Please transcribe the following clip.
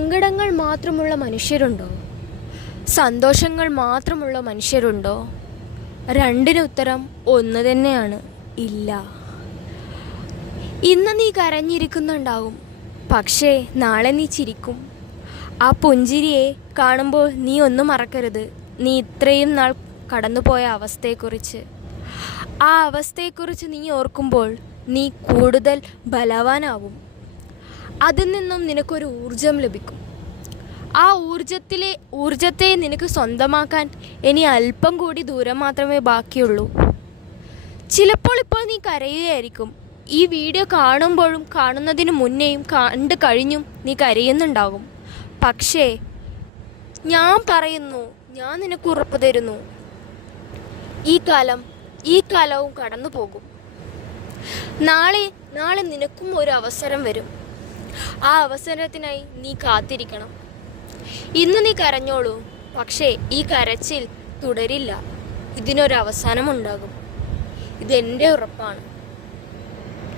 സങ്കടങ്ങൾ മാത്രമുള്ള മനുഷ്യരുണ്ടോ? സന്തോഷങ്ങൾ മാത്രമുള്ള മനുഷ്യരുണ്ടോ? രണ്ടിനും ഉത്തരം ഒന്ന് തന്നെയാണ്, ഇല്ല. ഇന്ന് നീ കരഞ്ഞിരിക്കുന്നുണ്ടാവും, പക്ഷേ നാളെ നീ ചിരിക്കും. ആ പുഞ്ചിരിയെ കാണുമ്പോൾ നീ ഒന്നും മറക്കരുത്, നീ ഇത്രയും നാൾ കടന്നുപോയ അവസ്ഥയെക്കുറിച്ച്. ആ അവസ്ഥയെക്കുറിച്ച് നീ ഓർക്കുമ്പോൾ നീ കൂടുതൽ ബലവാനാവും. അതിൽ നിന്നും നിനക്കൊരു ഊർജം ലഭിക്കും. ആ ഊർജത്തെ നിനക്ക് സ്വന്തമാക്കാൻ ഇനി അല്പം കൂടി ദൂരം മാത്രമേ ബാക്കിയുള്ളൂ. ചിലപ്പോൾ ഇപ്പോൾ നീ കരയുകയായിരിക്കും. ഈ വീഡിയോ കാണുമ്പോഴും കാണുന്നതിന് മുന്നേയും കണ്ടു കഴിഞ്ഞും നീ കരയുന്നുണ്ടാകും. പക്ഷേ ഞാൻ നിനക്ക് ഉറപ്പ് തരുന്നു, ഈ കാലവും കടന്നു പോകും. നാളെ നിനക്കും ഒരു അവസരം വരും. ആ അവസരത്തിനായി നീ കാത്തിരിക്കണം. ഇന്ന് നീ കരഞ്ഞോളൂ, പക്ഷേ ഈ കരച്ചിൽ തുടരില്ല. ഇതിനൊരു അവസാനമുണ്ടാകും. ഇതെൻ്റെ ഉറപ്പാണ്.